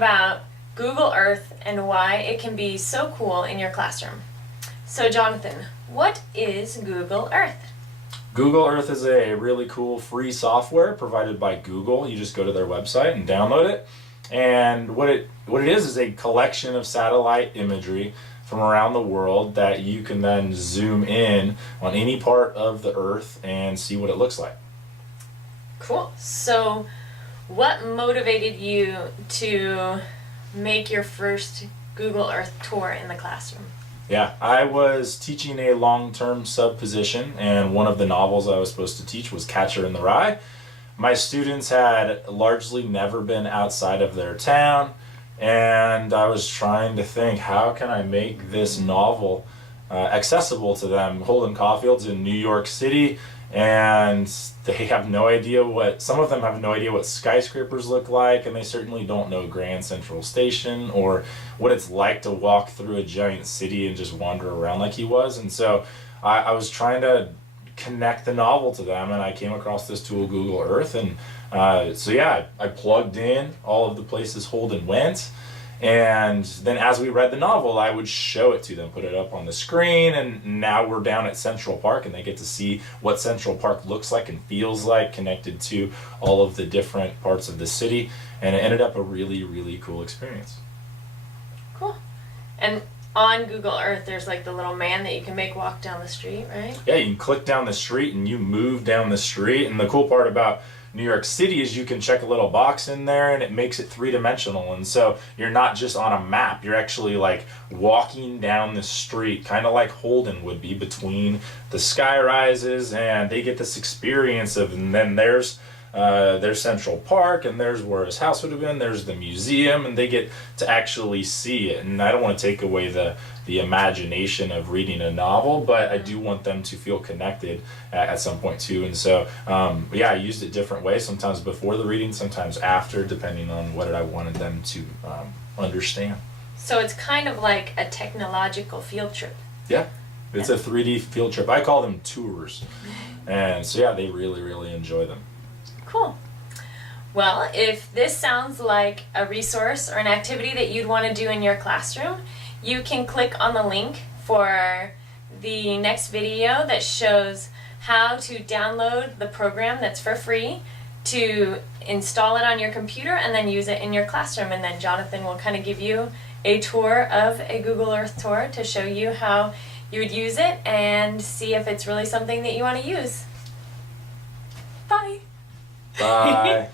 about Google Earth and why it can be so cool in your classroom. So Jonathan, what is Google Earth? Google Earth is a really cool free software provided by Google. You just go to their website and download it. And what it is a collection of satellite imagery from around the world that you can then zoom in on any part of the Earth and see what it looks like. Cool. So what motivated you to make your first Google Earth tour in the classroom? Yeah, I was teaching a long-term sub position, and one of the novels I was supposed to teach was Catcher in the Rye. My students had largely never been outside of their town, and I was trying to think, how can I make this novel accessible to them? Holden Caulfield's in New York City, and they have no idea some of them have no idea what skyscrapers look like, and they certainly don't know Grand Central Station or what it's like to walk through a giant city and just wander around like he was. And so I was trying to connect the novel to them, and I came across this tool, Google Earth, and I plugged in all of the places Holden went, and then as we read the novel, I would show it to them, put it up on the screen, and now we're down at Central Park, and they get to see what Central Park looks like and feels like, connected to all of the different parts of the city, and it ended up a really, really cool experience. Cool. And on Google Earth, there's like the little man that you can make walk down the street, right? Yeah, you can click down the street and you move down the street, and the cool part about New York City is you can check a little box in there and it makes it three-dimensional, and so you're not just on a map, you're actually like walking down the street, kind of like Holden would be, between the sky rises, and they get this experience of, and then there's Central Park, and there's where his house would have been, there's the museum, and they get to actually see it. And I don't want to take away the imagination of reading a novel, but I do want them to feel connected at some point too. And so I used it different ways, sometimes before the reading, sometimes after, depending on what I wanted them to understand. So it's kind of like a technological field trip. Yeah, it's a 3D field trip. I call them tours. And so yeah, they really, really enjoy them. Cool. Well, if this sounds like a resource or an activity that you'd want to do in your classroom, you can click on the link for the next video that shows how to download the program that's for free, to install it on your computer, and then use it in your classroom. And then Jonathan will kind of give you a tour of a Google Earth tour to show you how you would use it and see if it's really something that you want to use. Bye. Bye.